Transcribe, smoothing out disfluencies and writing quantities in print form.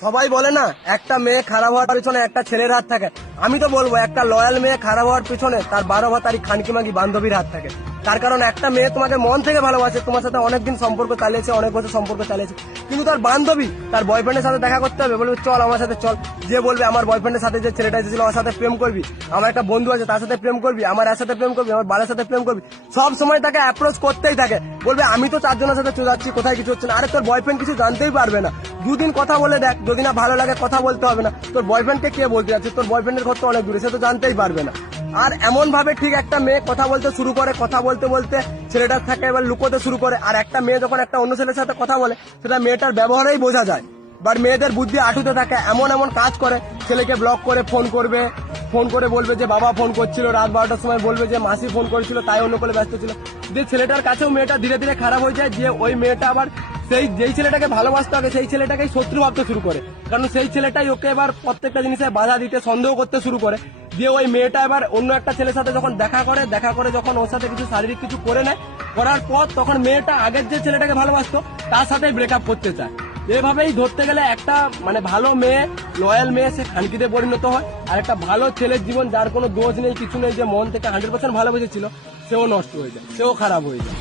সবাই বলে না একটা মেয়ে খারাপ হওয়ার পিছনে একটা ছেলের হাত থাকে। আমি তো বলবো একটা লয়াল মেয়ে খারাপ হওয়ার পিছনে তার 12 ভাতারি খানকি মাগি বান্ধবীর হাত থাকে। তার কারণ একটা মেয়ে তোমাকে মন থেকে ভালোবাসে, তোমার সাথে অনেকদিন সম্পর্ক চালিয়েছে, অনেক বছর সম্পর্ক চালিয়েছে, কিন্তু তার বান্ধবী তার বয়ফ্রেন্ডের সাথে দেখা করতে হবে, বলবে চল আমার সাথে চল। যে বলবে আমার বয়ফ্রেন্ডের সাথে যে ছেলেটা এসেছিল ওর সাথে প্রেম করবি, আমার একটা বন্ধু আছে তার সাথে প্রেম করবি, আমার এর সাথে প্রেম করবি, আমার বালের সাথে প্রেম করবি, সব সময় তাকে অ্যাপ্রোচ করতেই থাকে। বলবে আমি তো 4 জনের সাথে চলে যাচ্ছি, কোথায় কিছু হচ্ছে না। আরে তোর বয়ফ্রেন্ড কিছু জানতেই পারবে না, দুদিন কথা বলে দেখ, যদি না ভালো লাগে কথা বলতে হবে না। তোর বয়ফ্রেন্ডকে কে বলতে যাচ্ছে, তোর বয়ফ্রেন্ডের ঘর তো অনেক দূরে, সে তো জানতেই পারবে না। আর এমন ভাবে ঠিক একটা মেয়ে কথা বলতে শুরু করে, কথা বলতে বলতে ছেলেটার থাকে এবার লুকোতে শুরু করে। আর একটা মেয়ে যখন একটা অন্য ছেলের সাথে কথা বলে সেটা মেয়েটার ব্যবহারেই বোঝা যায়। বাট মেয়েদের বুদ্ধি আটুতে থাকে, এমন এমন কাজ করে, ছেলেকে ব্লক করে ফোন করবে, ফোন করে বলবে যে বাবা ফোন করছিল, রাত 12টার সময় বলবে যে মাসি ফোন করেছিল, তাই অন্য করে ব্যস্ত ছিল। যে ছেলেটার কাছেও মেয়েটা ধীরে ধীরে খারাপ হয়ে যায়, যে ওই মেয়েটা আবার সেই যেই ছেলেটাকে ভালোবাসতে হবে সেই ছেলেটাকেই শত্রু ভাবতে শুরু করে, কারণ সেই ছেলেটাই ওকে এবার প্রত্যেকটা জিনিসে বাধা দিতে, সন্দেহ করতে শুরু করে। দিয়ে ওই মেয়েটা এবার অন্য একটা ছেলের সাথে যখন দেখা করে যখন ওর সাথে কিছু শারীরিক কিছু করে নেয়, করার পর তখন মেয়েটা আগের যে ছেলেটাকে ভালোবাসতো তার সাথেই ব্রেকআপ করতে চায়। এভাবেই ধরতে গেলে একটা মানে ভালো মেয়ে, লয়াল মেয়ে, সে খানকিতে পরিণত হয়। আর একটা ভালো ছেলের জীবন, যার কোনো দোষ নেই কিছু নেই, যে মন থেকে 100% ভালোবেসেছিল, সেও নষ্ট হয়ে যায়, সেও খারাপ হয়ে যায়।